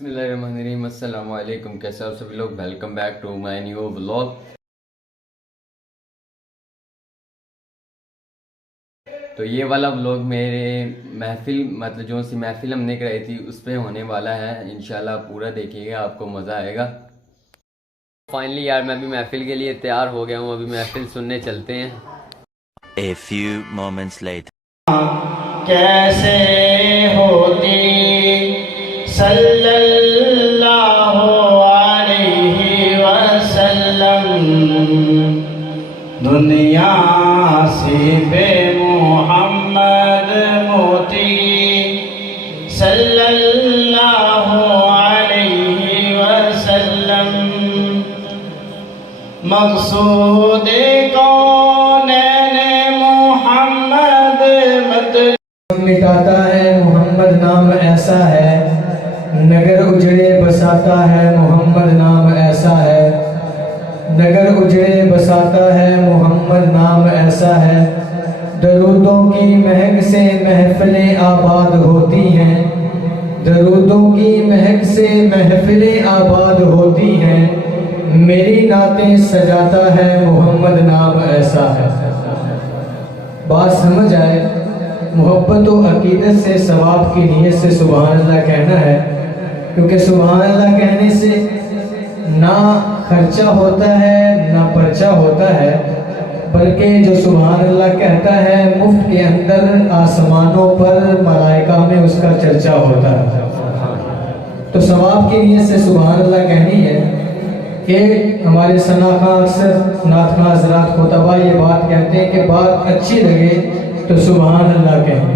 بسم اللہ الرحمن الرحیم۔ السلام علیکم، کیسے آپ سبھی لوگ؟ Welcome back to my new vlog. تو یہ والا ولاگ میرے محفل مطلب جو سی محفل ہم نے کرائی تھی اس پہ ہونے والا ہے، انشاءاللہ پورا دیکھیے گا، آپ کو مزہ آئے گا۔ فائنلی یار میں بھی محفل کے لیے تیار ہو گیا ہوں، ابھی محفل سننے چلتے ہیں۔ A few moments later. کیسے ہوتی صلی اللہ علیہ وسلم دنیا سے بے محمد موتی صلی اللہ علیہ وسلم مقصود مٹاتا ہے محمد نام ایسا ہے، نگر اجڑے بساتا ہے محمد نام ایسا ہے، نگر اجڑے بساتا ہے محمد نام ایسا ہے، درودوں کی مہک سے محفلیں آباد ہوتی ہیں، درودوں کی مہک سے محفلیں آباد ہوتی ہیں، میری نعتیں سجاتا ہے محمد نام ایسا ہے۔ بات سمجھ آئے؟ محبت و عقیدت سے، ثواب کی نیت سے سبحان اللہ کہنا ہے، کیونکہ سبحان اللہ کہنے سے نہ خرچہ ہوتا ہے نہ پرچہ ہوتا ہے، بلکہ جو سبحان اللہ کہتا ہے مفت کے اندر آسمانوں پر ملائکہ میں اس کا چرچا ہوتا ہے۔ تو ثواب کی نیت سے سبحان اللہ کہنی ہے کہ ہمارے ثنا خواں اکثر نعت خواں حضرات خطبہ یہ بات کہتے ہیں کہ بات اچھی لگے تو سبحان اللہ کہیں،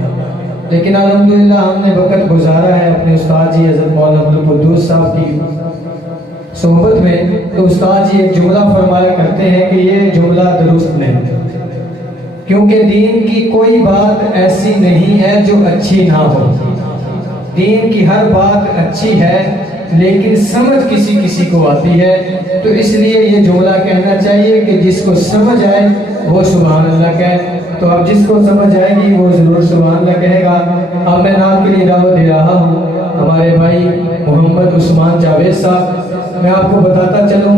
لیکن الحمدللہ ہم نے وقت گزارا ہے اپنے استاد جی حضرت مولانا عبدالقدوس صاحب کی صحبت میں، تو استاد جی ایک جملہ فرمایا کرتے ہیں کہ یہ جملہ درست نہیں، کیونکہ دین کی کوئی بات ایسی نہیں ہے جو اچھی نہ ہو، دین کی ہر بات اچھی ہے لیکن سمجھ کسی کسی کو آتی ہے، تو اس لیے یہ جملہ کہنا چاہیے کہ جس کو سمجھ آئے وہ سبحان اللہ کہے۔ تو اب جس کو سمجھ آئے گی وہ ضرور سبحان اللہ کہے گا۔ اب میں نام کے لیے دعوت دے رہا ہوں ہمارے بھائی محمد عثمان جاوید صاحب۔ میں آپ کو بتاتا چلوں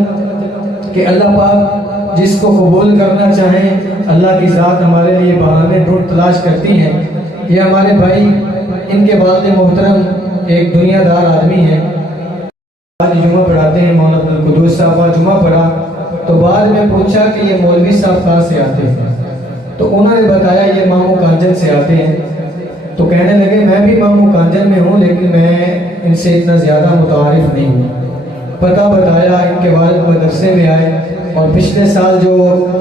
کہ اللہ پاک جس کو قبول کرنا چاہیں، اللہ کی ذات ہمارے لیے بہانے ڈھونڈ تلاش کرتی ہیں۔ یہ ہمارے بھائی، ان کے والد محترم ایک دنیا دار آدمی ہیں، آج جمعہ پڑھاتے ہیں، مولانا عبدالقدوس صاحب آج جمعہ پڑھا تو بعد میں پوچھا کہ یہ مولوی صاحب کہاں سے آتے ہیں، تو انہوں نے بتایا یہ مامو کانجن سے آتے ہیں۔ تو کہنے لگے میں بھی مامو کانجن میں ہوں لیکن میں ان سے اتنا زیادہ متعارف نہیں ہوں۔ پتہ بتایا، ان کے والد مدرسے میں آئے اور پچھلے سال جو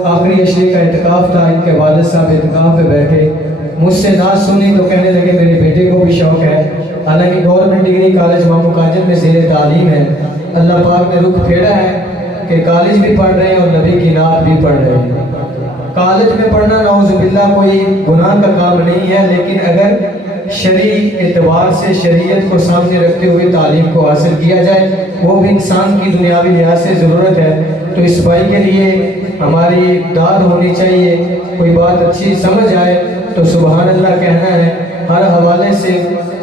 آخری عشرے کا اعتکاف تھا، ان کے والد صاحب اعتکاف پہ بیٹھے، مجھ سے نعت سنی تو کہنے لگے میرے بیٹے کو بھی شوق ہے، حالانکہ گورنمنٹ ڈگری کالج مامو کانجن میں زیر تعلیم ہے، اللہ پاک نے رخ پھیرا ہے کہ کالج بھی پڑھ رہے ہیں اور نبی کی نعت بھی پڑھ رہے ہیں۔ کالج میں پڑھنا نعوذ باللہ کوئی گناہ کا کام نہیں ہے، لیکن اگر شرعی اعتبار سے شریعت کو سامنے رکھتے ہوئے تعلیم کو حاصل کیا جائے، وہ بھی انسان کی دنیاوی لحاظ سے ضرورت ہے۔ تو اس بھائی کے لیے ہماری داد ہونی چاہیے، کوئی بات اچھی سمجھ آئے تو سبحان اللہ کہنا ہے، ہر حوالے سے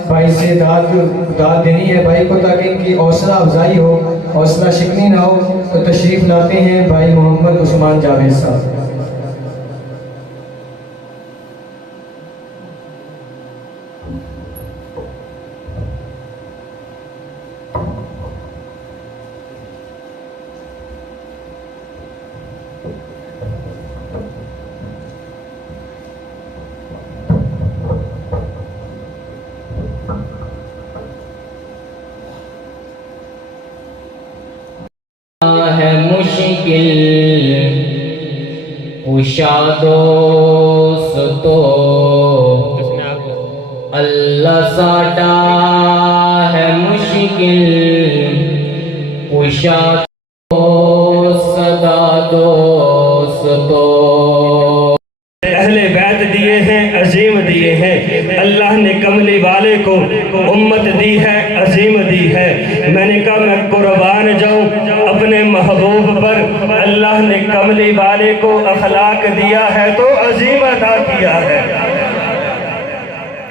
بھائی سے داد دینی ہے بھائی کو، تاکہ ان کی حوصلہ افزائی ہو، حوصلہ شکنی نہ ہو۔ تو تشریف لاتے ہیں بھائی محمد عثمان جاوید صاحب۔ ہے مشکل کشا دوستو اللہ ساڈا ہے مشکل کشا صدا دوستو۔ اہل بیت دیے ہیں، عظیم دیے ہیں، اللہ نے کملی والے کو امت دی ہے، عظیم دی ہے۔ میں نے کہا میں قربان جاؤں اپنے محبوب پر، اللہ نے کملی والے کو اخلاق دیا ہے تو عظیم عطا کیا ہے۔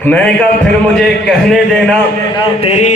میں نے کہا پھر مجھے کہنے دینا، تیری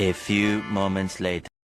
A few moments later.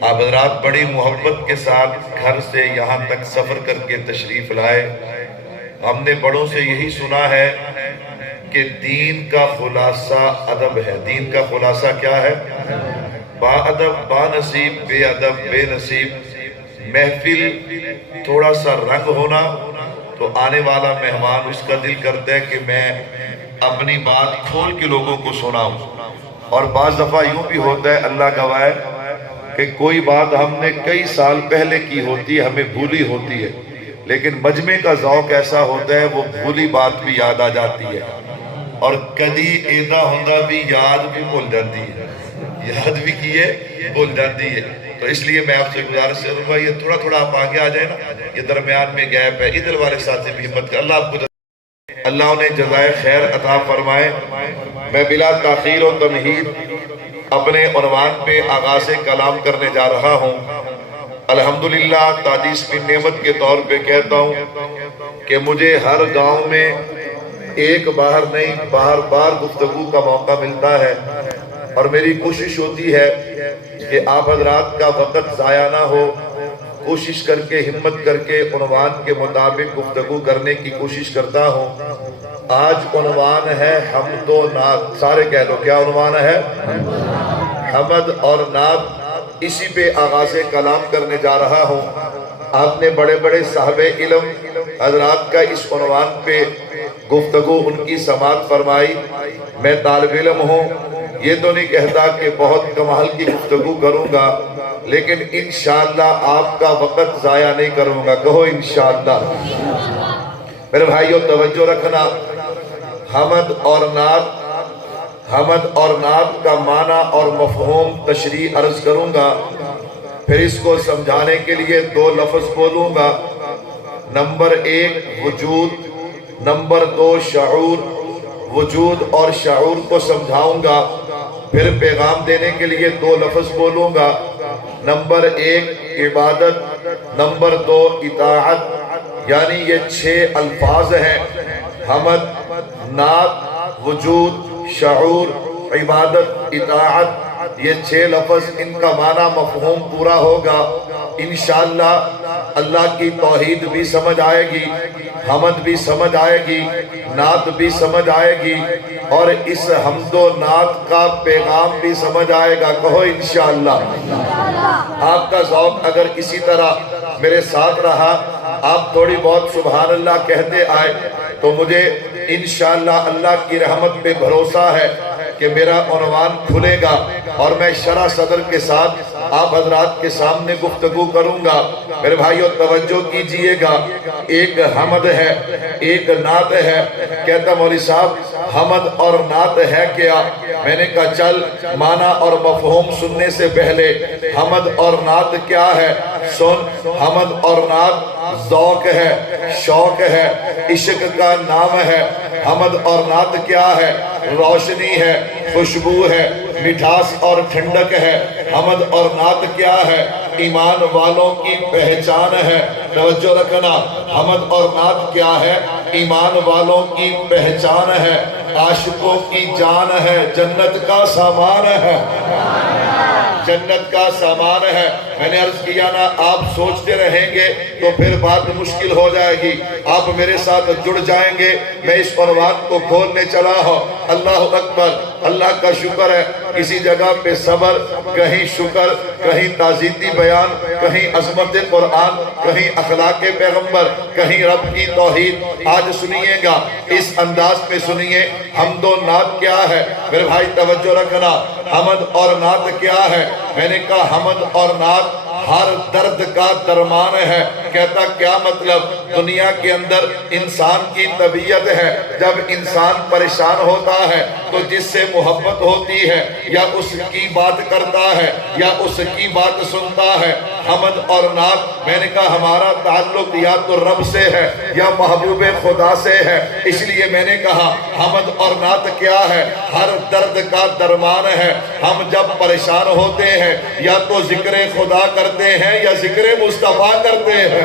آپ حضرات بڑی محبت کے ساتھ گھر سے یہاں تک سفر کر کے تشریف لائے. ہم نے بڑوں سے یہی سنا ہے کہ دین کا خلاصہ ادب ہے. دین کا خلاصہ کیا ہے؟ با ادب با نصیب، بے ادب بے نصیب. محفل تھوڑا سا رنگ ہونا تو آنے والا مہمان اس کا دل کرتا ہے کہ میں اپنی بات کھول کے لوگوں کو سناؤں. اور بعض دفعہ یوں بھی ہوتا ہے، اللہ گواہ ہے، کہ کوئی بات ہم نے کئی سال پہلے کی ہوتی ہے، ہمیں بھولی ہوتی ہے، لیکن مجمع کا ذوق ایسا ہوتا ہے وہ بھولی بات بھی یاد آ جاتی ہے، اور کدی ایدا ہوندہ بھی یاد بھی بھول جاتی ہے، یاد بھی کیے بھول جاتی ہے. تو اس لیے میں آپ سے گزارش کروں گا یہ تھوڑا تھوڑا آپ آگے آ جائیں نا، یہ درمیان میں گیپ ہے، ادھر والے ساتھ سے بھی ہمت کر. اللہ انہیں جزائے خیر عطا فرمائے. میں بلا تاخیر و تمہید اپنے عنوان پہ آغاز کلام کرنے جا رہا ہوں. الحمدللہ تعجیز کی نعمت کے طور پہ کہتا ہوں کہ مجھے ہر گاؤں میں ایک باہر نہیں بار بار گفتگو کا موقع ملتا ہے، اور میری کوشش ہوتی ہے کہ آپ حضرات کا وقت ضائع نہ ہو. کوشش کر کے ہمت کر کے عنوان کے مطابق گفتگو کرنے کی کوشش کرتا ہوں. آج عنوان ہے حمد و نعت. سارے کہہ دو کیا عنوان ہے؟ حمد اور نعت. اسی پہ آغاز کلام کرنے جا رہا ہوں. آپ نے بڑے بڑے صاحب علم حضرات کا اس عنوان پہ گفتگو ان کی سماعت فرمائی. میں طالب علم ہوں، یہ تو نہیں کہتا کہ بہت کمال کی گفتگو کروں گا، لیکن انشاءاللہ آپ کا وقت ضائع نہیں کروں گا. کہو انشاءاللہ. میرے بھائیوں توجہ رکھنا. حمد اور نعت، حمد اور نعت کا معنی اور مفہوم تشریح عرض کروں گا، پھر اس کو سمجھانے کے لیے دو لفظ بولوں گا. نمبر 1 وجود، نمبر 2 شعور. وجود اور شعور کو سمجھاؤں گا، پھر پیغام دینے کے لیے دو لفظ بولوں گا. نمبر 1 عبادت، نمبر 2 اطاعت. یعنی یہ 6 الفاظ ہیں. حمد، نعت، وجود، شعور، عبادت، اطاعت. یہ 6 لفظ، ان کا معنی مفہوم پورا ہوگا انشاءاللہ. اللہ کی توحید بھی سمجھ آئے گی، حمد بھی سمجھ آئے گی، نعت بھی سمجھ آئے گی، اور اس حمد و نعت کا پیغام بھی سمجھ آئے گا. کہو انشاءاللہ. آپ کا ذوق اگر اسی طرح میرے ساتھ رہا، آپ تھوڑی بہت سبحان اللہ کہتے آئے، تو مجھے انشاءاللہ اللہ کی رحمت پہ بھروسہ ہے کہ میرا عنوان کھلے گا اور میں شرح صدر کے ساتھ آپ حضرات کے سامنے گفتگو کروں گا. میرے بھائیوں توجہ کیجئے گا. ایک حمد ہے، ایک نعت ہے. کہتا مولوی صاحب حمد اور نعت ہے کیا؟ میں نے کہا چل معنی اور مفہوم سننے سے پہلے حمد اور نعت کیا ہے سن. حمد اور نعت ذوق ہے، شوق ہے، عشق کا نام ہے. حمد اور نعت کیا ہے؟ روشنی ہے، خوشبو ہے، مٹھاس اور ٹھنڈک ہے. حمد اور نعت کیا ہے؟ ایمان والوں کی پہچان ہے. توجہ رکھنا. حمد اور نعت کیا ہے؟ ایمان والوں کی پہچان ہے، عاشقوں کی جان ہے، جنت کا سامان ہے. جنت کا سامان ہے. میں نے عرض کیا نا، آپ سوچتے رہیں گے تو پھر بات مشکل ہو جائے گی. آپ میرے ساتھ جڑ جائیں گے. میں اس عنوان کو کھولنے چلا ہوں. اللہ اکبر. اللہ کا شکر ہے کسی جگہ پہ صبر، کہیں شکر، کہیں تعزیتی بیان، کہیں عظمت قرآن، کہیں اخلاق پیغمبر، کہیں رب کی توحید. آج سنیے گا اس انداز میں سنیے حمد و نعت کیا ہے. میرے بھائی توجہ رکھنا. حمد اور نعت کیا ہے؟ میں نے کہا حمد اور نعت ہر درد کا درمان ہے. کہتا کیا مطلب؟ دنیا کے اندر انسان کی طبیعت ہے، جب انسان پریشان ہوتا ہے تو جس سے محبت ہوتی ہے یا اس کی بات کرتا ہے یا اس کی بات سنتا ہے. حمد اور نعت میں نے کہا ہمارا تعلق یا تو رب سے ہے یا محبوب خدا سے ہے. اس لیے میں نے کہا حمد اور نعت کیا ہے؟ ہر درد کا درمان ہے. ہم جب پریشان ہوتے ہیں یا تو ذکر خدا کرتے ہیں یا ذکر مصطفیٰ کرتے ہیں.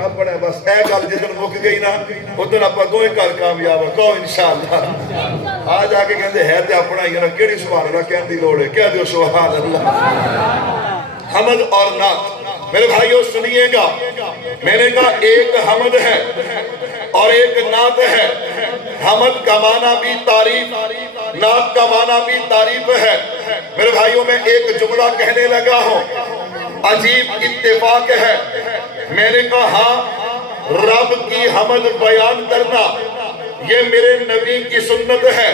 اپنے بس اے گل جدن مک گئی نا ادھر آپ گوئے کر کامیاب کہو انشاءاللہ آ جا کے کہتے ہے تے اپنا ہی نا کیڑی سبحان اللہ کہن دی لوڑ ہے کہہ دیو سبحان اللہ حمد اور نعت میرے بھائیوں سنیے گا میں نے کہا ایک حمد ہے اور ایک نعت ہے حمد کا معنی بھی تعریف نعت کا معنی بھی تعریف ہے میرے بھائیوں میں ایک جملہ کہنے لگا ہوں عجیب اتفاق ہے میں نے کہا ہاں رب کی حمد بیان کرنا یہ میرے نبی کی سنت ہے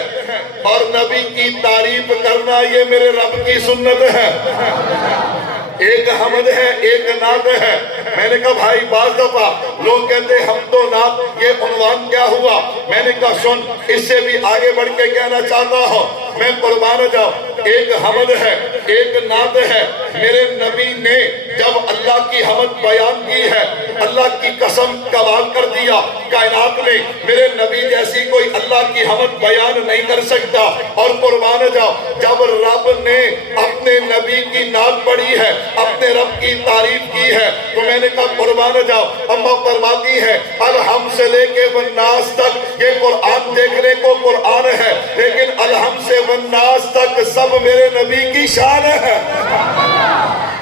اور نبی کی تعریف کرنا یہ میرے رب کی سنت ہے ایک حمد ہے ایک نعت ہے میں نے کہا بھائی بعض دفعہ لوگ کہتے ہم تو نعت یہ عنوان کیا ہوا میں نے کہا سن اس سے بھی آگے بڑھ کے کہنا چاہتا ہوں میں قربان جاؤں ایک حمد ہے ایک نعت ہے میرے نبی نے جب اللہ کی حمد بیان کی ہے اللہ کی قسم کمال کر دیا کائنات میں میرے نبی جیسی کوئی اللہ کی حمد بیان نہیں کر سکتا اور قربان جاؤ جب رب نے اپنے نبی کی نعت پڑھی ہے اپنے رب کی تعریف کی ہے تو میں نے کہا قربان جاؤ اماں فرماتی ہے الحمد سے لے کے والناس تک یہ قرآن دیکھنے کو قرآن ہے لیکن الحمد سے والناس تک سب میرے نبی کی شان ہے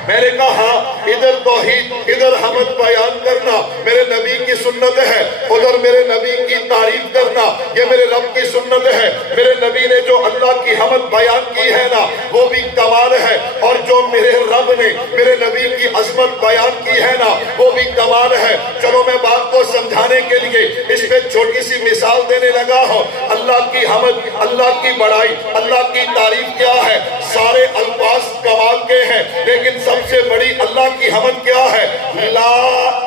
میں نے کہا ہاں ادھر توحید ادھر حمد بیان کرنا میرے نبی کی سنت ہے ادھر میرے نبی کی تعریف کرنا یہ میرے رب کی سنت ہے میرے نبی نے جو اللہ کی حمد بیان کی ہے نا وہ بھی کمال ہے اور جو میرے رب نے میرے نبی کی عظمت بیان کی ہے نا وہ بھی کمال ہے چلو میں بات کو سمجھانے کے لیے اس پہ چھوٹی سی مثال دینے لگا ہوں اللہ کی حمد اللہ کی بڑائی اللہ کی تعریف کیا ہے سارے الفاظ کمال کے ہیں لیکن سب سے بڑی اللہ کی حمد کیا ہے لا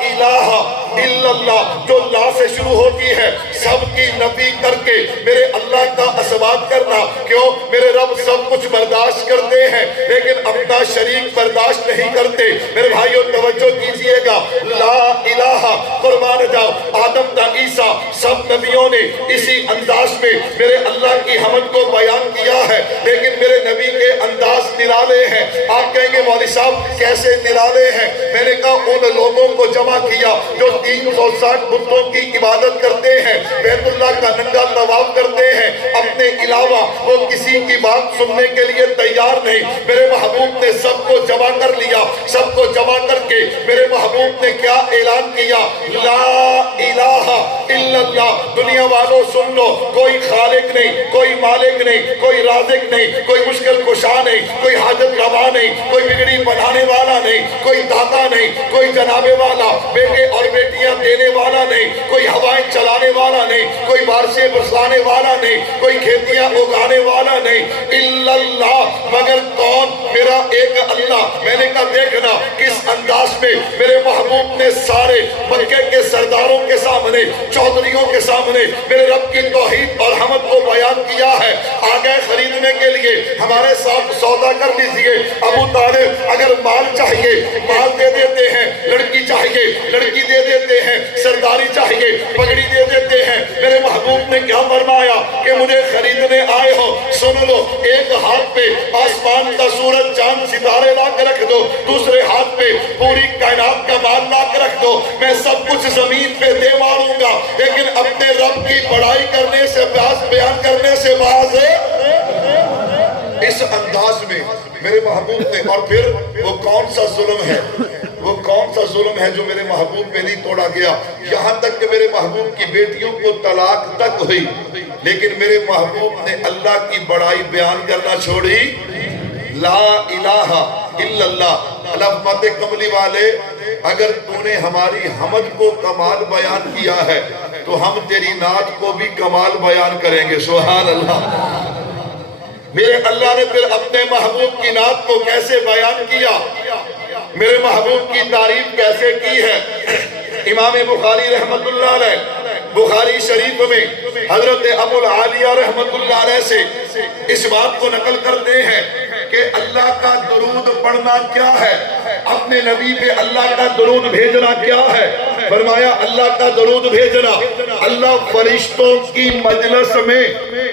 الہ الا اللہ جو لا سے شروع ہوتی ہے سب کی نفی کر کے میرے اللہ کا اثبات کرنا کیوں میرے رب سب کچھ برداشت کرتے ہیں لیکن اپنا شریک برداشت نہیں کرتے میرے بھائیوں توجہ کیجئے گا لا الہ قربان جاؤ آدم تا عیسیٰ سب نبیوں نے اسی انداز میں میرے اللہ کی حمد کو بیان کیا ہے لیکن میرے نبی کے انداز نرالے ہیں آپ کہیں گے مولوی صاحب کیسے نرالے ہیں میں نے کہا ان لوگوں کو جمع کیا جو 360 بتوں کی عبادت کرتے ہیں بیت اللہ کا ننگا طواف کرتے ہیں اپنے علاوہ وہ کسی کی بات سننے کے لیے تیار نہیں میرے محبوب نے سب کو جمع کر لیا سب کو جمع کر کے میرے محبوب نے کیا اعلان کیا لا الہ الا اللہ دنیا والوں سن لو کوئی خالق نہیں کوئی مالک نہیں کوئی رازق نہیں کوئی مشکل کشا نہیں کوئی حاجت روا نہیں کوئی بگڑی بنانے والا نہیں کوئی داتا نہیں کوئی جنابے والا بیٹے اور بیٹیاں دینے والا نہیں کوئی ہوائیں چلانے والا نہیں کوئی بارشیں برسانے والا نہیں کوئی کھیتیاں اگانے والا نہیں الا اللہ مگر کون میرا ایک اللہ میں نے کہا دیکھنا کس انداز میں میرے محبوب نے سارے مکے کے سرداروں کے سامنے چودھریوں کے سامنے میرے رب کی توحید اور حمد کو بیان کیا ہے آگے خریدنے کے لیے ہمارے ساتھ سودا کر لیجئے ابو طالب اگر مال چاہیے مال دے دیتے ہیں لڑکی چاہیے لڑکی دے دیتے ہیں سرداری چاہیے پگڑی دے دیتے ہیں میرے محبوب نے کیا فرمایا کہ مجھے خریدنے آئے ہو سن لو ایک ہاتھ پہ آسمان کا سورج چاند ستارے لا کے رکھ دو دوسرے ہاتھ پہ پوری کائنات کا مال لا کے رکھ دو میں سب کچھ زمین پہ دے ماروں گا لیکن اپنے رب کی بڑائی کرنے سے بیان کرنے سے باز ہے اس انداز میں میرے محبوب نے اور پھر وہ کون سا ظلم ہے وہ کون سا ظلم ہے جو میرے محبوب پہ نہیں توڑا گیا یہاں تک کہ میرے محبوب کی بیٹیوں کو طلاق تک ہوئی لیکن میرے محبوب نے اللہ کی بڑائی بیان کرنا چھوڑی لا الہ الا اللہ علامت کملی والے اگر تو نے ہماری حمد کو کمال بیان کیا ہے تو ہم تیری نعت کو بھی کمال بیان کریں گے سبحان اللہ میرے اللہ نے پھر اپنے محبوب کی نعت کو کیسے بیان کیا میرے محبوب کی تعریف کیسے کی ہے امام بخاری رحمت اللہ علیہ بخاری شریف میں حضرت ابو العالیہ رحمت اللہ علیہ سے اس بات کو نقل کرتے ہیں کہ اللہ کا درود پڑھنا کیا ہے، اپنے نبی پہ اللہ کا درود بھیجنا کیا ہے؟ فرمایا اللہ کا درود بھیجنا، اللہ فرشتوں کی مجلس میں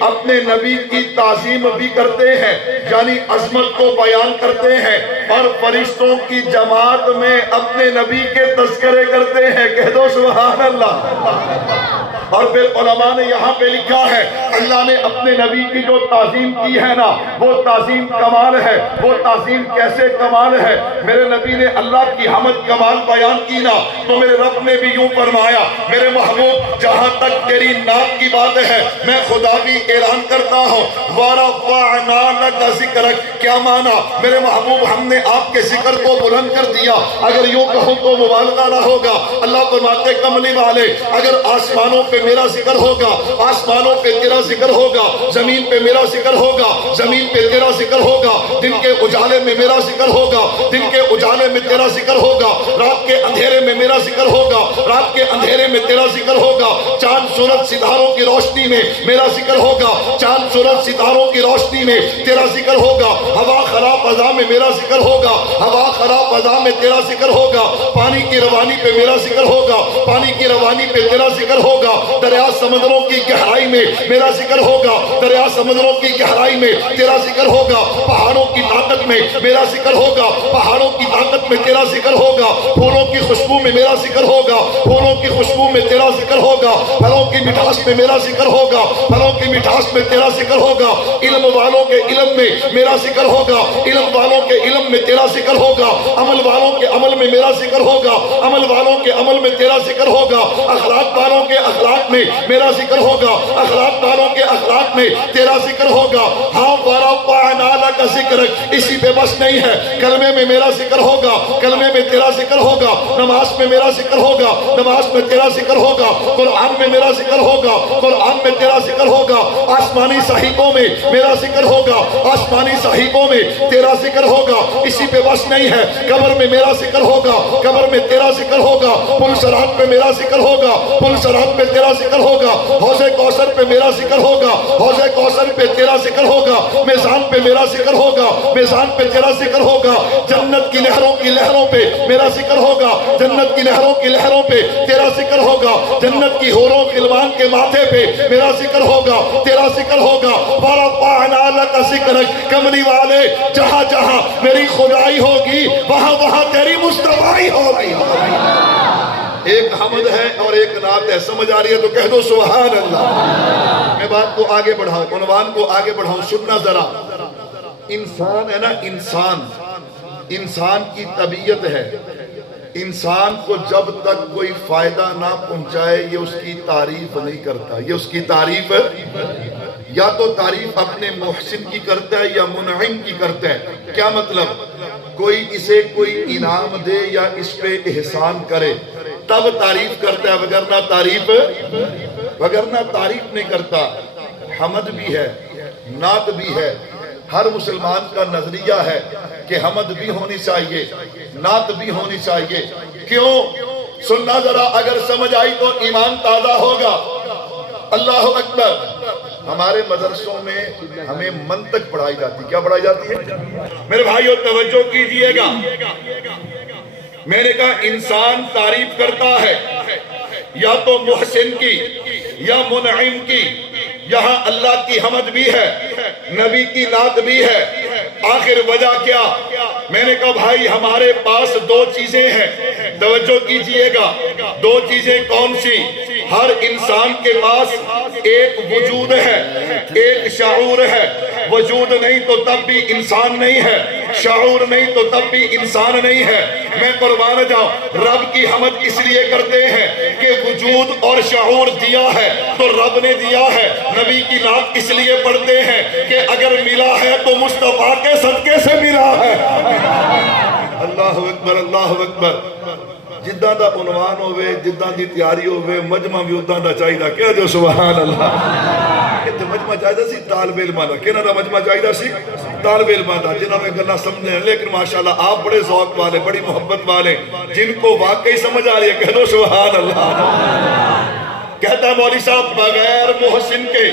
اپنے نبی کی تعظیم بھی کرتے ہیں، یعنی عظمت کو بیان کرتے ہیں، اور فرشتوں کی جماعت میں اپنے نبی کے تذکرے کرتے ہیں۔ کہہ دو سبحان اللہ۔ اور پھر علماء نے یہاں پہ لکھا ہے اللہ نے اپنے نبی کی جو تعظیم کی ہے نا وہ تعظیم کمال ہے۔ وہ تعظیم کیسے کمال ہے؟ میرے نبی نے اللہ کی حمد کمال بیان کی نا تو میرے رب نے بھی یوں فرمایا میرے محبوب جہاں تک تیری نام کی بات ہے میں خدا بھی اعلان کرتا ہوں وَرَفَعْنَا لَكَ ذِكْرَكَ۔ کیا مانا میرے محبوب ہم نے آپ کے ذکر کو بلند کر دیا۔ اگر یوں کہوں تو مبالغہ نہ ہوگا۔ اللہ فرماتے کملی والے اگر آسمانوں پہ میرا ذکر ہوگا، آسمانوں پہ تیرا ذکر ہوگا، زمین پہ میرا ذکر ہوگا، زمین پہ تیرا ذکر ہوگا، دن کے اجالے میں میرا ذکر ہوگا، دن کے اجالے میں تیرا ذکر ہوگا، رات کے اندھیرے میں میرا ذکر ہوگا، رات کے اندھیرے میں تیرا ذکر ہوگا، چاند سورج ستاروں کی روشنی میں میرا ذکر ہوگا، چاند سورج ستاروں کی روشنی میں تیرا ذکر ہوگا، ہوا خراب فضا میں میرا ذکر ہوگا، ہوا خراب فضا میں تیرا ذکر ہوگا، پانی کی روانی پہ میرا ذکر ہوگا، پانی کی روانی پہ تیرا ذکر ہوگا، دریا سمندروں کی گہرائی میں میرا ذکر ہوگا، دریا سمندروں کی گہرائی میں تیرا ذکر ہوگا، پہاڑوں کی طاقت میں میرا ذکر ہوگا، پہاڑوں کی طاقت میں تیرا ذکر ہوگا، پھولوں کی خوشبو میں میرا ذکر ہوگا، پھولوں کی خوشبو میں تیرا ذکر ہوگا، پھلوں کی مٹھاس میں میرا ذکر ہوگا، پھلوں کی مٹھاس میں تیرا ذکر ہوگا، علم والوں کے علم میں میرا ذکر ہوگا، علم والوں کے علم میں تیرا ذکر ہوگا، عمل والوں کے عمل میں میرا ذکر ہوگا، عمل والوں کے عمل میں تیرا ذکر ہوگا، اخلاق والوں کے اخلاق میں میرا ذکر ہوگا، اخلاق والوں کے اخلاق میں تیرا ذکر ہوگا۔ ہاں وَرَفَعْنَا لَكَ ذِكْرَكَ اسی پہ بس نہیں ہے، کلمے میں میرا ذکر ہوگا، کلمے میں تیرا ذکر ہوگا، نماز میں میرا ذکر ہوگا، نماز میں تیرا ذکر ہوگا، قرآن میں میرا ذکر ہوگا، قرآن میں تیرا ذکر ہوگا، آسمانی صحیفوں میں میرا ذکر ہوگا، آسمانی صحیفوں میں تیرا ذکر ہوگا۔ اسی پہ بس نہیں ہے، قبر میں میرا ذکر ہوگا، قبر میں تیرا ذکر ہوگا، پل صراط پہ میرا ذکر ہوگا، پل صراط پہ تیرا ذکر ہوگا، حوض کوثر پہ میرا ذکر ہوگا، حوض کوثر پہ تیرا ذکر ہوگا، میزان پہ میرا ذکر ہوگا، میزان پہ تیرا ذکر ہوگا، جنت کی لہروں پہ میرا ذکر ہوگا، جنت کی لہروں پہ تیرا ذکر ہوگا، جنت کی حوروں خلوان کے ماتھے پہ میرا ذکر ہوگا، تیرا ذکر ہوگا۔ وَرَفَعْنَا لَكَ ذِكْرَكَ کملی والے جہاں جہاں میری خدائی ہوگی وہاں وہاں تیری مصطفائی ہوگی۔ ایک حمد ہے اور ایک نعت ہے، سمجھ آ رہی ہے تو کہہ دو سبحان اللہ۔ میں بات کو آگے بڑھاؤں، عنوان کو آگے بڑھاؤں، سننا ذرا۔ انسان ہے نا، انسان کی طبیعت ہے، انسان کو جب تک کوئی فائدہ نہ پہنچائے یہ اس کی تعریف نہیں کرتا، یہ اس کی تعریف یا تو تعریف اپنے محسن کی کرتا ہے یا منعم کی کرتا ہے۔ کیا مطلب؟ کوئی اسے کوئی انعام دے یا اس پہ احسان کرے تب تعریف کرتا ہے، وگرنہ تعریف نہیں کرتا۔ حمد بھی ہے، نعت بھی ہے، ہر مسلمان کا نظریہ ہے کہ حمد بھی ہونی چاہیے، نعت بھی ہونی چاہیے۔ کیوں؟ سننا ذرا، اگر سمجھ آئی تو ایمان تازہ ہوگا۔ اللہ اکبر۔ ہمارے مدرسوں میں ہمیں منطق پڑھائی جاتی، کیا پڑھائی جاتی ہے؟ میرے بھائیو توجہ کیجئے گا، میں نے کہا انسان تعریف کرتا ہے یا تو محسن کی یا منعم کی، یہاں اللہ کی حمد بھی ہے، نبی کی نعت بھی ہے۔ آخر وجہ کیا؟ میں نے کہا بھائی ہمارے پاس دو چیزیں ہیں، توجہ کیجئے گا، دو چیزیں کون سی؟ ہر انسان کے پاس ایک وجود ہے، ایک شعور ہے۔ وجود نہیں تو تب بھی انسان نہیں ہے، شعور نہیں تو تب بھی انسان نہیں ہے۔ میں قربان جاؤں، رب کی حمد اس لیے کرتے ہیں کہ وجود اور شعور دیا ہے تو رب نے دیا ہے۔ نبی کی نعت اس لیے پڑھتے ہیں کہ اگر ملا ہے تو مصطفیٰ کے صدقے سے ملا ہے۔ اللہ اکبر، اللہ اکبر۔ جدہ دا عنوان ہوئے، جدہ دی تیاری ہوئے، مجمع بھی ادھا دا چاہیدہ، کہہ جو سبحان اللہ۔ کہ مجمع چاہیدہ سی طالب علمانہ، کہنا دا مجمع چاہیدہ سی طالب علمانہ، جنہوں میں گلہ سمجھنے ہیں، لیکن ماشاءاللہ آپ بڑے ذوق والے، بڑی محبت والے، جن کو واقعی سمجھ آ رہی ہے، کہہ دو سبحان اللہ۔ کہتا ہے مولی صاحب بغیر محسن کے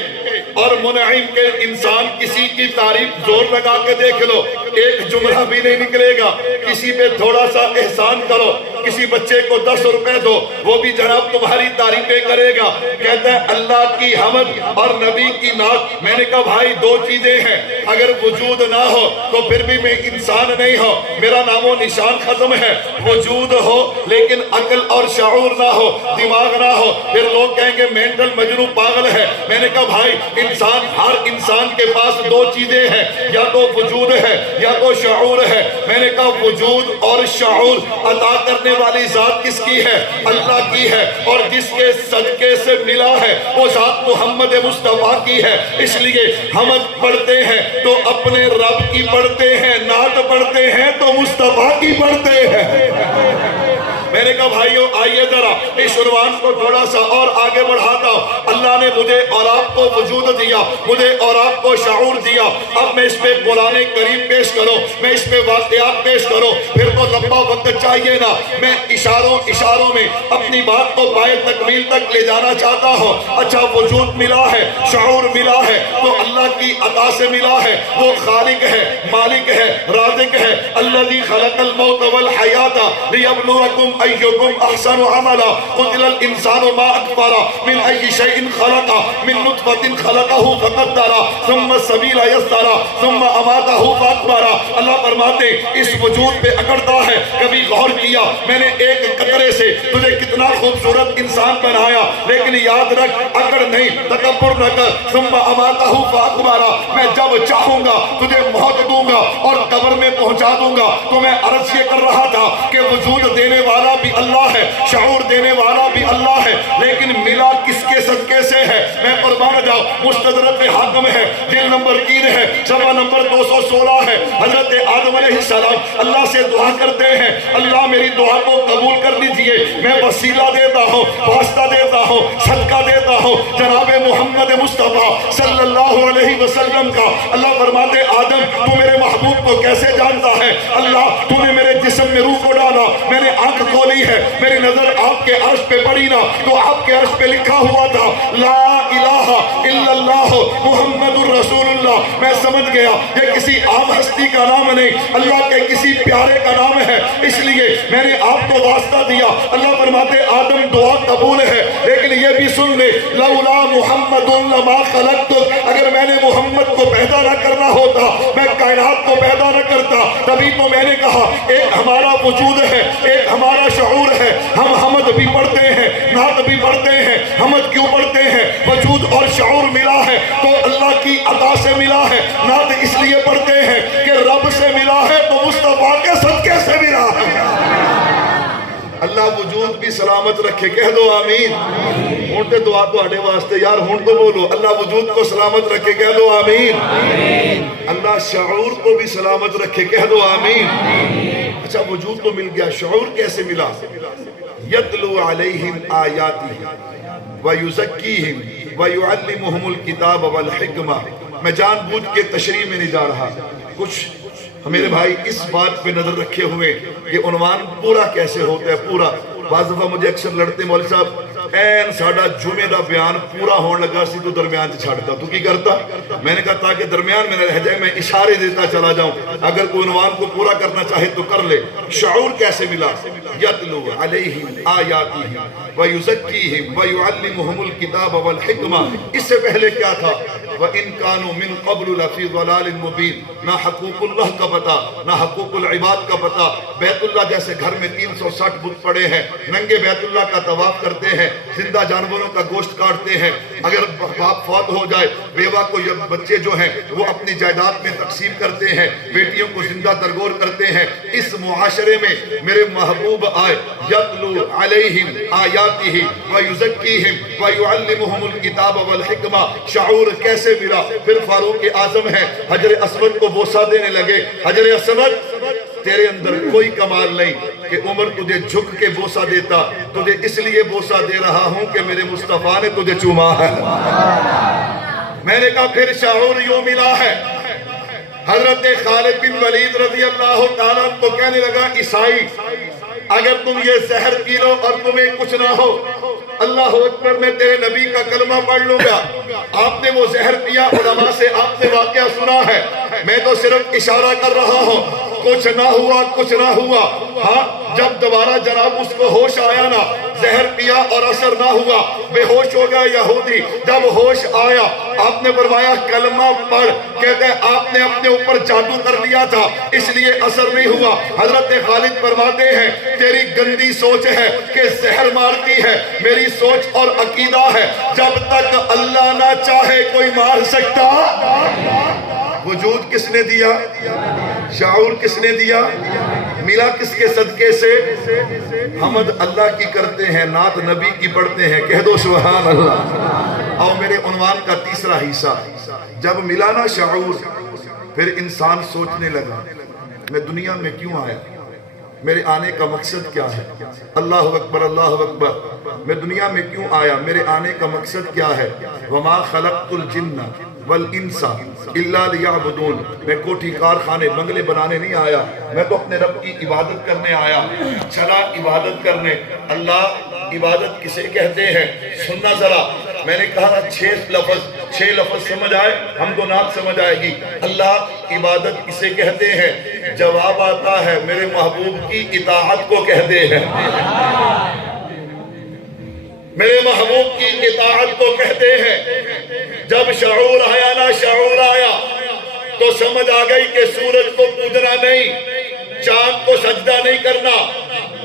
اور منعم کے انسان کسی کی تعریف زور لگا کے دیکھ لو ایک جملہ بھی نہیں نکلے گا. کسی پہ تھوڑا سا احسان کرو, کسی بچے کو 10 روپے دو, وہ بھی جناب تمہاری تعریفیں کرے گا. کہتا ہے اللہ کی حمد اور نبی کی نعت. میں نے کہا بھائی دو چیزیں ہیں, اگر وجود نہ ہو تو پھر بھی میں انسان نہیں ہو, میرا نام و نشان ختم ہے. وجود ہو لیکن عقل اور شعور نہ ہو, دماغ نہ ہو, پھر لوگ کہیں گے مینٹل مجنون پاگل ہے. میں نے کہا بھائی انسان, ہر انسان کے پاس دو چیزیں ہیں, یا تو وجود ہے یا تو شعور ہے. میں نے کہا وجود اور شعور عطا کرنے والی ذات کس کی ہے؟ اللہ کی ہے, اور جس کے صدقے سے ملا ہے وہ ذات محمد مصطفیٰ کی ہے. اس لیے حمد پڑھتے ہیں تو اپنے رب کی پڑھتے ہیں, نعت پڑھتے ہیں تو مصطفیٰ کی پڑھتے ہیں. میں نے کہا بھائیو آئیے ذرا اس عنوان کو تھوڑا سا اور آگے بڑھاتا ہوں. اللہ نے مجھے اور آپ کو وجود دیا, مجھے اور آپ کو شعور دیا. اب میں اس پہ قرآن کریم پیش کرو, میں اس پہ واقعات پیش کرو, پھر تو لمبا وقت چاہیے نا. میں اشاروں میں اپنی بات کو پائے تکمیل تک لے جانا چاہتا ہوں. اچھا وجود ملا ہے, شعور ملا ہے, تو اللہ کی عطا سے ملا ہے. وہ خالق ہے, مالک ہے, رازق ہے. الذی خلق الموت والحیات لیبلوکم ایکم احسن عملا. قتل الانسان ما اکفر من ای شیء خلق من نطفۃ خلقہ فقدر ثم السبیل یسر ثم اماتہ فاقبر. اللہ فرماتے اس وجود پہ اکڑتا ہے. کبھی غور کیا میں نے ایک قطرے سے تجھے کتنا خوبصورت انسان بنایا, لیکن یاد رکھ اکڑ نہیں, تکبر نہ کر. ثم اماتہ فاقبر, میں جب چاہوں گا تجھے موت دوں گا اور قبر میں پہنچا دوں گا. تو میں عرض یہ کر رہا تھا کہ وجود دینے والا بھی اللہ ہے, شعور دینے والا بھی اللہ ہے, لیکن ملا کس کے صدقے سے ہے؟ میں قربان جاؤ, مستدرک حاکم ہے, جلد نمبر 3 ہے, صفحہ نمبر 216 ہے. حضرت آدم علیہ السلام اللہ سے دعا کرتے ہیں, اللہ میری دعا کو قبول کر لیجئے, میں وسیلہ دیتا ہوں, واسطہ دیتا ہوں, صدقہ دیتا ہوں جناب محمد مصطفیٰ صلی اللہ علیہ وسلم کا. اللہ فرماتے آدم تو میرے محبوب کو کیسے جانتا ہے؟ اللہ تو نے میرے جسم میں روح کو ڈالا, میں نے آنکھ کھولی ہے, میری نظر آپ کے عرش پہ پڑی نا, تو آپ کے عرش پہ لکھا ہوا تھا لا الہ الا اللہ محمد الرسول اللہ. میں سمجھ گیا یہ کسی عام ہستی کا نام نہیں, اللہ کے کسی پیارے کا نام ہے, اس لیے میں نے آپ کو واسطہ دیا. اللہ فرماتے آدم دعا قبول ہے, لیکن یہ بھی سن لے لولا محمد لما خلقتک, اگر میں نے محمد کو پیدا نہ کرنا ہوتا میں کائنات کو پیدا نہ کرتا. تبھی تو میں نے کہا ایک ہمارا وجود ہے, ایک ہمارا شعور ہے. ہم حمد بھی پڑھتے ہیں, نعت بھی پڑھتے ہیں. حمد کیوں پڑھتے ہیں؟ وجود اور شعور ملا ہے تو اللہ کی عطا سے ملا ہے. نعت اس لیے پڑھتے ہیں کہ رب سے ملا ہے تو مصطفیٰ کے صدقے سے ملا ہے. اللہ وجود بھی سلامت رکھے, کہہ دو آمین. ہون تے دعا تو آڑے واسطے یار, ہون تو بولو اللہ وجود کو سلامت رکھے, کہہ دو آمین. اللہ شعور کو بھی سلامت رکھے, کہہ دو آمین. اچھا وجود تو مل گیا, شعور کیسے ملا؟ یتلو علیہم آیاتہ ویزکیہم ویعلمہم الکتاب والحکمہ. میں جان بوجھ کے تشریح میں نہیں جا رہا, کچھ میرے بھائی اس بات پہ نظر رکھے ہوئے کہ عنوان پورا کیسے ہوتا ہے. پورا بعض دفعہ مجھے اکثر لڑتے مولوی صاحب این ساڑھا جمعہ دا بیان پورا ہون لگا سی تو درمیان سے چھاڑتا, تو کی کرتا؟ میں نے کہا تاکہ درمیان میں نہ رہ جائے, میں اشارے دیتا چلا جاؤں, اگر کوئی عنوان کو پورا کرنا چاہے تو کر لے. شعور کیسے ملا؟ یتلو علیہم آیاتہ ویزکیہم ویعلمہم الکتاب والحکمہ. اس سے پہلے کیا تھا؟ وَإِن كَانُوا مِن قَبْلُ لَفِي ضَلَالٍ مُبِينٍ. نہ حقوق اللہ کا پتہ, نہ حقوق العباد کا پتہ. بیت اللہ جیسے گھر میں 360 بت پڑے ہیں, ننگے بیت اللہ کا طواف کرتے ہیں, زندہ جانوروں کا گوشت کاٹتے ہیں. اگر باپ فوت ہو جائے, بیوہ کو بچے جو ہیں وہ اپنی جائیداد میں تقسیم کرتے ہیں, بیٹیوں کو زندہ درگور کرتے ہیں. اس معاشرے میں میرے محبوب آئے, یتلو علیہم آیاتہ ویزکیہم ویعلمہم الکتاب والحکمہ. شعور کیسے ملا؟ پھر فاروق اعظم ہے, حجر اسود کو بوسہ دینے لگے. حجر اسود تیرے اندر کوئی کمال نہیں کہ عمر تجھے جھک کے بوسہ دیتا, تجھے اس لیے بوسہ دے رہا ہوں کہ میرے مصطفیٰ نے تجھے چوما ہے. میں نے کہا پھر شعور یوں ملا ہے. حضرت خالد بن ولید رضی اللہ تعالیٰ کو کہنے لگا عیسائی اگر تم یہ زہر پی لو اور تمہیں کچھ نہ ہو اللہ اکبر میں تیرے نبی کا کلمہ پڑھ لوں گا. آپ نے وہ زہر پیا, علماء سے آپ نے واقعہ سنا ہے, میں تو صرف اشارہ کر رہا ہوں. کچھ نہ ہوا, کچھ نہ ہوا. ہاں جب دوبارہ جناب اس کو ہوش آیا نا, زہر پیا اور اثر نہ ہوا, بے ہوش ہو گیا یہودی. جب ہوش آیا آپ نے فرمایا کلمہ پڑھ. کہتے ہیں آپ نے اپنے اوپر جادو کر لیا تھا اس لیے اثر نہیں ہوا. حضرت خالد فرماتے ہیں تیری گندی سوچ ہے کہ زہر مارتی ہے, میری سوچ اور عقیدہ ہے جب تک اللہ نہ چاہے کوئی مار سکتا. وجود کس نے دیا, شعور کس نے دیا, ملا کس کے صدقے سے؟ حمد اللہ کی کرتے ہیں, نعت نبی کی پڑھتے ہیں. کہہ دو سبحان اللہ. اور میرے عنوان کا تیسرا حصہ, جب ملا نا شعور, پھر انسان سوچنے لگا میں دنیا میں کیوں آیا, میرے آنے کا مقصد کیا ہے. اللہ اکبر, اللہ اکبر. میں دنیا میں کیوں آیا, میرے آنے کا مقصد کیا ہے. وما خلقت الجن والانس الا لیعبدون. میں کوٹھی کارخانے بنگلے بنانے نہیں آیا, میں تو اپنے رب کی عبادت کرنے آیا. چلا عبادت کرنے. اللہ عبادت کسے کہتے ہیں سننا ذرا. میں نے کہا 6 لفظ سمجھ آئے, ہم تو نعت سمجھ آئے گی. اللہ عبادت کسے کہتے ہیں, جواب آتا ہے میرے محبوب کی اطاعت کو کہتے ہیں. میرے محبوب کی اطاعت کو کہتے ہیں. جب شعور آیا نا, شعور آیا تو سمجھ آ گئی کہ سورج کو پوجنا نہیں, چاند کو سجدہ نہیں کرنا,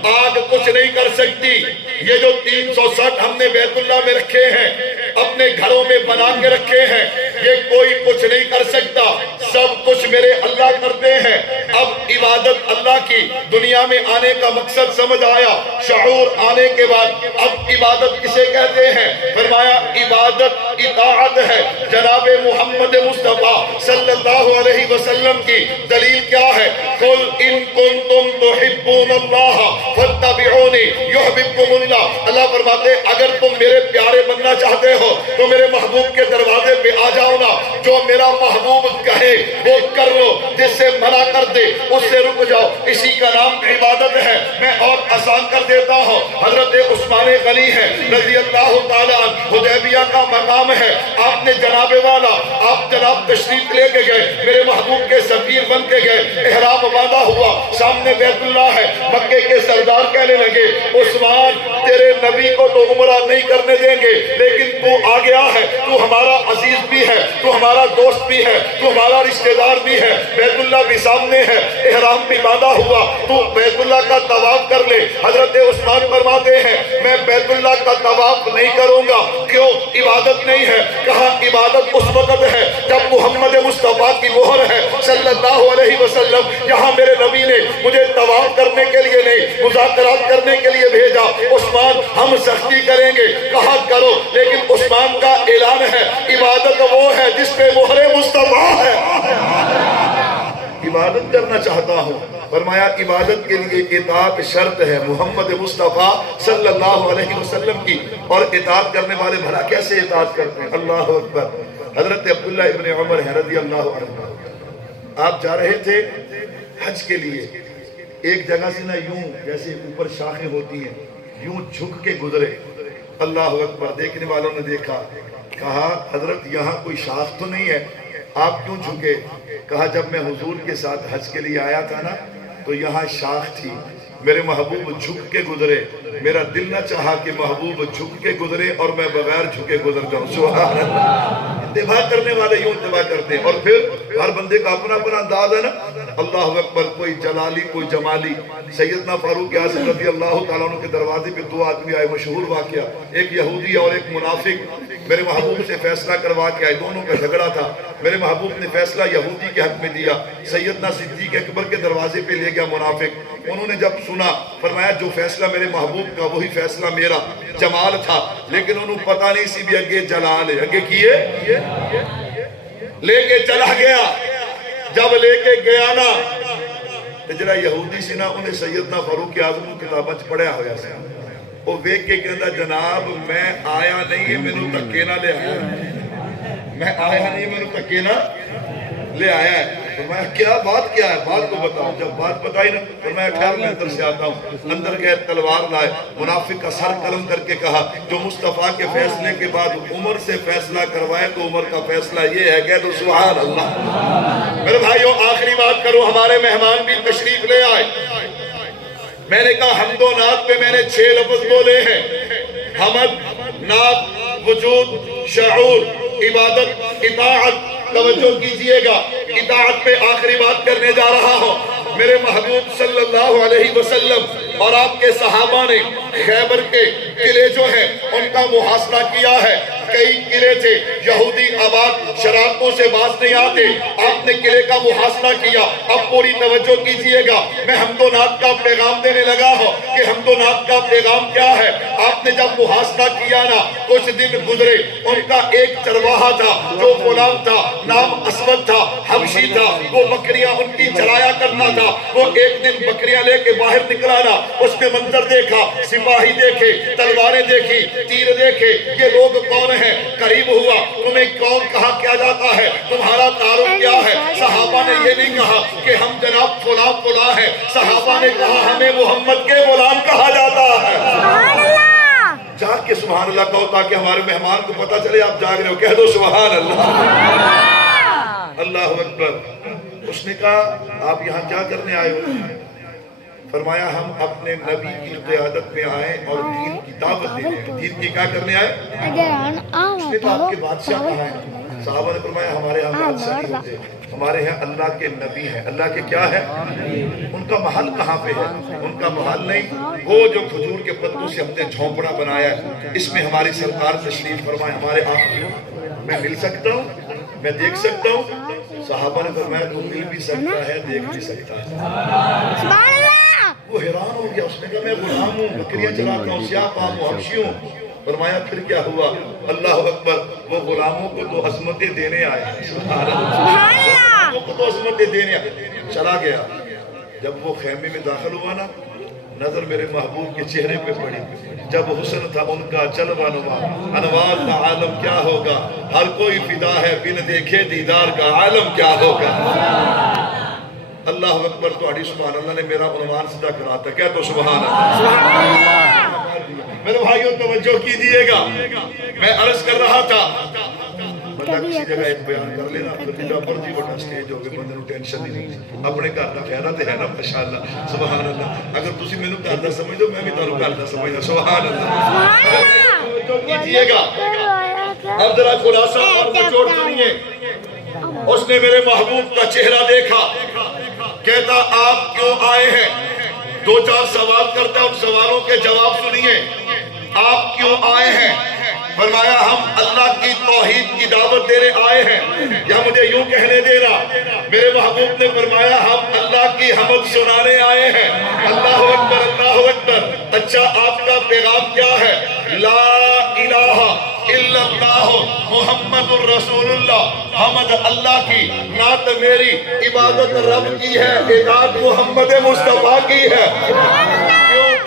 آگ کچھ نہیں کر سکتی. یہ جو 360 ہم نے بیت اللہ میں رکھے ہیں, اپنے گھروں میں بنا کے رکھے ہیں, یہ کوئی کچھ نہیں کر سکتا, سب کچھ میرے اللہ کرتے ہیں. اب عبادت اللہ کی دنیا میں آنے کا مقصد سمجھ آیا. شعور آنے کے بعد اب عبادت کسے کہتے ہیں, فرمایا عبادت اطاعت ہے. جناب محمد مصطفیٰ صلی اللہ علیہ وسلم کی دلیل کیا ہے, قل ان کنتم تحبون اللہ فاتبعونی یحببکم اللہ. اللہ فرماتے اگر تم میرے پیارے بننا چاہتے ہو تو میرے محبوب کے دروازے پہ آ جاؤ نا. جو میرا محبوب کہے وہ کر لو, جس سے منع کر دے اس سے رک جاؤ. اسی کا نام عبادت ہے. میں اور آسان کر دیتا ہوں. حضرت عثمان غنی ہے رضی اللہ تعالیٰ, حدیبیہ کا مقام ہے. آپ نے جناب والا, آپ جناب تشریف لے کے گئے, میرے محبوب کے سفیر بن کے گئے. احرام باندھا ہوا, سامنے بیت اللہ ہے. مکے کے سردار کہنے لگے عثمان تیرے نبی کو تو عمرہ نہیں کرنے دیں گے, لیکن تو آ گیا ہے, تو ہمارا عزیز بھی ہے, تو ہمارا دوست بھی ہے, تو ہمارا رشتہ دار بھی ہے, بیت اللہ بھی سامنے ہے, احرام بھی باندھا ہوا, تو بیت اللہ کا طواف کر لے. حضرت عثمان فرماتے ہیں میں بیت اللہ کا طواف نہیں کروں گا. کیوں؟ عبادت نہیں ہے. کہا عبادت اس وقت ہے جب محمد مصطفیٰ کی مہر ہے صلی اللہ علیہ وسلم. یہاں میرے نبی نے مجھے طواف کرنے کے لیے نہیں, مذاکرات کرنے کے لیے بھیجا. عثمان ہم سختی کریں گے. کہا کرو, لیکن عثمان کا اعلان ہے عبادت وہ ہے جس پہ مہر مصطفیٰ ہے. عبادت کرنا چاہتا ہوں. فرمایا عبادت کے لیے اطاعت شرط ہے محمد مصطفیٰ صلی اللہ علیہ وسلم کی. اور اطاعت کرنے والے بھلا کیسے اطاعت کرتے ہیں. اللہ اکبر. حضرت عبداللہ ابن عمر ہے رضی اللہ عنہ, آپ جا رہے تھے حج کے لیے. ایک جگہ سے نہ یوں جیسے اوپر شاخیں ہوتی ہیں, یوں جھک کے گزرے. اللہ اکبر. دیکھنے والوں نے دیکھا, کہا حضرت یہاں کوئی شاخ تو نہیں ہے, آپ کیوں جھکے؟ کہا جب میں حضور کے ساتھ حج کے لیے آیا تھا نا تو یہاں شاخ تھی, میرے محبوب جھک کے گزرے, میرا دل نہ چاہا کہ محبوب جھک کے گزرے اور میں بغیر جھکے گزر جاؤں. سبحان اللہ. اتباع کرنے والے یوں اتباع کرتے ہیں. اور پھر ہر بندے کا اپنا اپنا انداز ہے نا. اللہ اکبر. کوئی جلالی کوئی جمالی. سیدنا فاروق اعظم رضی اللہ تعالیٰ عنہ کے دروازے پہ 2 آدمی آئے, مشہور واقعہ, ایک یہودی اور ایک منافق. میرے محبوب سے فیصلہ کروا کے آئے, دونوں کا جھگڑا تھا. میرے محبوب نے فیصلہ یہودی کے حق میں دیا. سیدنا صدیق اکبر کے دروازے پہ لے گیا منافق. انہوں نے جب سنا فرمایا جو فیصلہ میرے محبوب کا وہی فیصلہ میرا. جمال تھا لیکن انہوں پتہ نہیں سی بھی اگے جلال ہے, اگے کیے لے کے چلا گیا. جب لے کے گیا نا جڑا یہودی سی نا انہیں سیدنا فاروق اعظم کتاباں چ پڑھیا ہویا سی. وہ ویکھ کے کہندا جناب میں آیا نہیں ہے مینوں دھکے نہ لے آیا, میں آیا نہیں مینوں دھکے نہ لے آیا ہے. فرمایا کیا بات کیا ہے، بات کو بتاؤ. جب بات بتائی نا فرمایا خیر میں اندر سے آتا ہوں. اندر گئے تلوار لائے، منافق کا سر قلم کر کے کہا جو مصطفیٰ کے فیصلے کے بعد عمر سے فیصلہ کروائے تو عمر کا فیصلہ یہ ہے. کہہ دو سبحان اللہ. میرے بھائیو آخری بات کرو، ہمارے مہمان بھی تشریف لے آئے. میں نے کہا حمد و نعت پہ میں نے 6 لفظ بولے ہیں: حمد، نعت، وجود، شعور، عبادت، اطاعت. توجہ کیجئے گا، اطاعت پہ آخری بات کرنے جا رہا ہوں. میرے محبوب صلی اللہ علیہ وسلم اور آپ کے صحابہ نے خیبر کے قلعے جو ہیں ان کا محاصرہ کیا ہے. کئی قلعے تھے، یہودی آباد، شرارتوں سے باز نہیں آتے. آپ نے قلعے کا محاصرہ کیا. اب پوری توجہ کیجئے گا، میں حمد و نعت کا پیغام دینے لگا ہوں کہ حمد و نعت کا پیغام کیا ہے. آپ نے جب محاصرہ کیا نا، کچھ دن گزرے، ان کا ایک چرواہا تھا جو غلام تھا، نام اسود تھا، حبشی تھا. وہ بکریاں ان کی چرایا کرتا تھا. وہ ایک دن بکریاں لے کے باہر نکلا نا، اس نے منظر دیکھا، سپاہی دیکھے، تلواریں دیکھی، تیر دیکھے. یہ لوگ کون ہیں؟ قریب ہوا، تمہیں کون کہا کیا جاتا ہے، تمہارا تعارف کیا ہے؟ صحابہ نے یہ نہیں کہا کہ ہم جناب فلاں فلاں ہیں. صحابہ نے کہا ہمیں محمد کے غلام کہا جاتا ہے. جاگ کے سبحان اللہ کہو تاکہ ہمارے مہمان کو پتا چلے آپ جاگ رہے ہو. کہہ دو سبحان اللہ. اللہ اکبر. اس نے کہا آپ یہاں کیا کرنے آئے ہو؟ فرمایا ہم اپنے نبی کی قیادت میں آئے اور دین کی دعوت دینے ہیں. دین کی کیا کرنے آئے؟ اس نے کہا آپ کے بادشاہ کہاں ہیں؟ صحابہ نے فرمایا ہمارے ہاں بادشاہ نہیں ہوتے، ہمارے ہاں اللہ کے نبی ہیں. اللہ کے کیا ہے؟ ان کا محل کہاں پہ ہے؟ ان کا محل نہیں، وہ جو کھجور کے پتوں سے ہم نے جھونپڑا بنایا ہے، اس میں ہماری سرکار تشریف فرمائے. ہمارے ہاں میں مل سکتا ہوں، میں دیکھ سکتا ہوں. صحابہ نے فرمایا تو مل بھی سکتا ہے، دیکھ بھی سکتا ہے. وہ حیران ہو گیا. اس نے کہا میں غلام ہوں، بکریاں چلاتا ہوں، سیاہ فام ہوں، حبشی ہوں. فرمایا پھر کیا ہوا؟ اللہ اکبر. وہ غلاموں کو تو عظمتیں دینے آئے، سبحان اللہ، وہ کو تو عظمتیں دینے آئے. چلا گیا. جب وہ خیمے میں داخل ہوا نا، نظر میرے محبوب کے چہرے پہ پڑی. جب حسن تھا ان کا جلوہ نما، انوار کا عالم کیا ہوگا. ہر کوئی فدا ہے بن دیکھے دیدار کا عالم کیا ہوگا. اللہ اکبر. تو سبحان اللہ نے میرا عنوان صدا کراتا. کیا تو سبحان اللہ. میرے بھائیوں توجہ کیجئے گا، میں عرض کر رہا تھا بندہ کسی جگہ ایک بیان کر لینا پھر جب مرضی بڑا سٹیج ہوگی، بندے نو ٹینشن ہی نہیں. اپنے گھر دا خیرہ تے ہے نا ماشاءاللہ. سبحان اللہ. اگر تسی مینوں گھر دا سمجھ دو میں بھی تانوں گھر دا سمجھدا. سبحان اللہ. توجہ کیجئے گا. اب ذرا خلاصہ اور نچوڑ سنیے. اس نے میرے محبوب کا چہرہ دیکھا، کہتا آپ کیوں آئے ہیں؟ 2-4 سوال کرتا. ان سوالوں کے جواب سنیے. آپ کیوں آئے ہیں؟ فرمایا ہم اللہ کی توحید کی دعوت دینے آئے ہیں. یا مجھے یوں کہنے دینا، میرے محبوب نے فرمایا ہم اللہ کی حمد سنانے آئے ہیں. اللہ اکبر، اللہ اکبر. اچھا آپ کا پیغام کیا ہے؟ لا الہ الا اللہ محمد الرسول اللہ. حمد اللہ کی، نعت میری، عبادت رب کی ہے، اطاعت محمد مصطفیٰ کی ہے.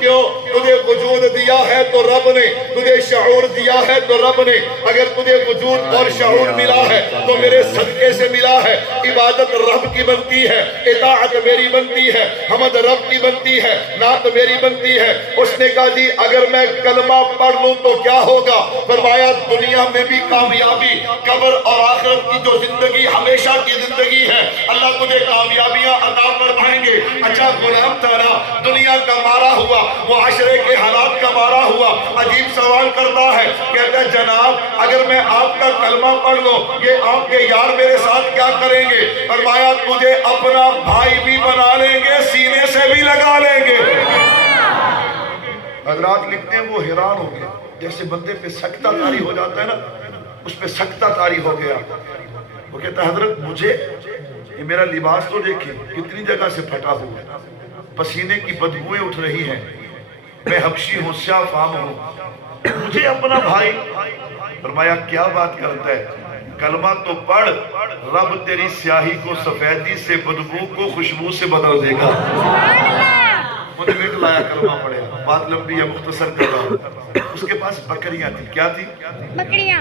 کیوں؟ تجھے وجود دیا ہے تو رب نے، تجھے شعور دیا ہے تو رب نے. اگر تجھے وجود اور شعور ملا ہے تو میرے صدقے سے ملا ہے. عبادت رب کی بنتی ہے، اطاعت میری بنتی ہے، حمد رب کی بنتی ہے، نعت میری بنتی ہے. اس نے کہا جی اگر میں کلمہ پڑھ لوں تو کیا ہوگا؟ فرمایا دنیا میں بھی کامیابی، قبر اور آخرت کی جو زندگی ہمیشہ کی زندگی ہے، اللہ تجھے کامیابیاں عطا فرمائیں گے. اچھا غلام تھا نا، دنیا کا مارا ہوا، معاشرے کے حالات کا مارا ہوا. عجیب سوال کرتا ہے، کہتا ہے جناب اگر میں آپ کا کلمہ پڑھ لوں یہ آپ کے یار میرے ساتھ کیا کریں گے؟ فرمایا تجھے اپنا بھائی بھی بنا لیں گے، سینے سے بھی لگا لیں گے. حضرات لکھتے ہیں وہ حیران ہو گیا. جیسے بندے پہ سکتہ طاری ہو جاتا ہے نا، اس پہ سکتہ طاری ہو گیا. وہ کہتا ہے حضرت مجھے یہ میرا لباس تو دیکھیں کتنی جگہ سے پھٹا ہوا ہے، پسینے کی بدبوئیں اٹھ رہی ہیں، میں حبشی ہوں، سیاہ فام ہوں، مجھے اپنا بھائی. فرمایا کیا بات کرتا ہے؟ کلمہ تو پڑھ، رب تیری سیاہی کو سفیدی سے، بدبو کو خوشبو سے بدل دے گا. مجھے بیٹ لایا کلمہ پڑھے. بات لمبی ہے، مختصر کر رہا ہوں. اس کے پاس بکریاں تھی. کیا تھی؟ بکریاں.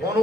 ਉਹਨੂੰ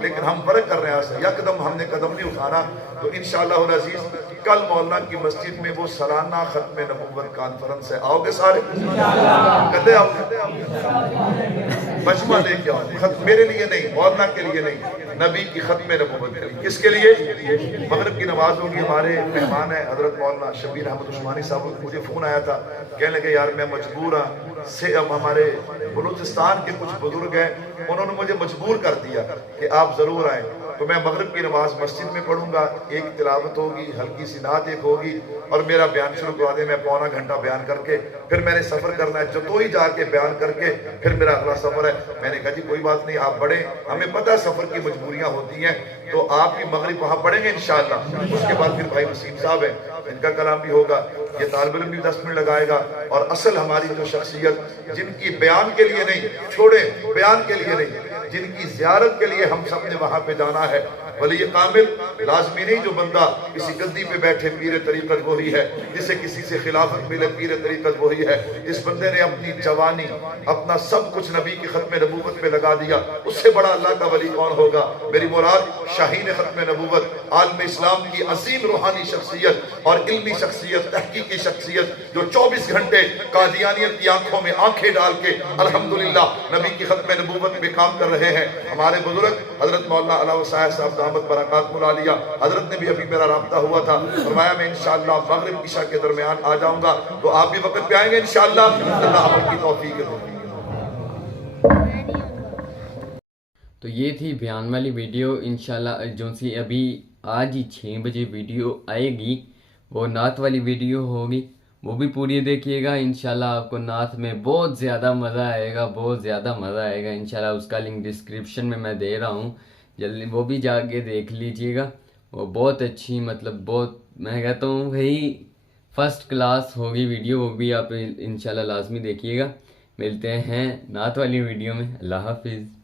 لیکن ہم فرق کر رہے ہیں یکدم ہم نے قدم نہیں اٹھانا. تو انشاءاللہ العزیز کل مولانا کی مسجد میں وہ سالانہ ختم نبوت کانفرنس ہے. آؤ گے سارے؟ کدے آؤ گے؟ مجمع لے کے آؤ. میرے لیے نہیں، مولانا کے لیے نہیں، نبی کی ختم نبوت کے لیے. کس کے لیے؟ مغرب کی نماز ہوگی. ہمارے مہمان ہیں حضرت مولانا شبیر احمد عثمانی صاحب. مجھے فون آیا تھا، کہنے لگے یار میں مجبور ہوں سے ہمارے بلوچستان کے کچھ بزرگ ہیں، انہوں نے مجھے مجبور کر دیا کہ آپ ضرور آئیں. تو میں مغرب کی نماز مسجد میں پڑھوں گا، ایک تلاوت ہوگی، ہلکی سی نعت ایک ہوگی، اور میرا بیان شروع کروا دیں. میں پونا گھنٹہ بیان کر کے پھر میں نے سفر کرنا ہے جتوئی جا کے بیان کر کے پھر میرا اگلا سفر ہے. میں نے کہا جی کوئی بات نہیں، آپ پڑھیں، ہمیں پتہ ہے سفر کی مجبوریاں ہوتی ہیں، تو آپ بھی مغرب وہاں پڑھیں گے انشاءاللہ. اس کے بعد پھر بھائی وسیم صاحب ہیں، ان کا کلام بھی ہوگا. یہ طالب علم بھی 10 منٹ لگائے گا. اور اصل ہماری جو شخصیت جن کی بیان کے لیے نہیں، چھوڑے بیان کے لیے نہیں، جن کی زیارت کے لیے ہم سب نے وہاں پہ جانا ہے. ولی کامل لازمی نہیں جو بندہ کسی گدی پہ بیٹھے پیر طریقت وہی ہے، جسے کسی سے خلافت ملے پیر طریقت وہی ہے. جس بندے نے اپنی جوانی اپنا سب کچھ نبی کی ختم نبوت پہ لگا دیا، اس سے بڑا اللہ کا ولی کون ہوگا؟ میری مراد شاہین ختم نبوت، عالم اسلام کی عظیم روحانی شخصیت اور علمی شخصیت، تحقیقی شخصیت، جو 24 گھنٹے قادیانیت کی آنکھوں میں آنکھیں ڈال کے الحمدللہ نبی کی ختم نبوت میں کام کر رہے ہیں. ہمارے بزرگ حضرت مولانا علاوہ صاحب صاحب دامت برکات ملالیہ، حضرت نے بھی ابھی میرا رابطہ ہوا تھا، فرمایا میں انشاءاللہ مغرب عشاء کے درمیان آ جاؤں گا، تو آپ بھی وقت پہ آئیں گے انشاءاللہ. اللہ عمل کی توفیق دے. تو یہ تھی بیان والی ویڈیو. انشاءاللہ جو سی ابھی آج ہی 6 بجے ویڈیو آئے گی، وہ نعت والی ویڈیو ہوگی، وہ بھی پوری دیکھیے گا. انشاءاللہ آپ کو نعت میں بہت زیادہ مزہ آئے گا، بہت زیادہ مزہ آئے گا انشاءاللہ. اس کا لنک ڈسکرپشن میں دے رہا ہوں، جلدی وہ بھی جا کے دیکھ لیجئے گا. وہ بہت اچھی، مطلب بہت، میں کہتا ہوں بھائی فرسٹ کلاس ہوگی ویڈیو. وہ بھی آپ انشاءاللہ لازمی دیکھیے گا. ملتے ہیں نعت والی ویڈیو میں. اللہ حافظ.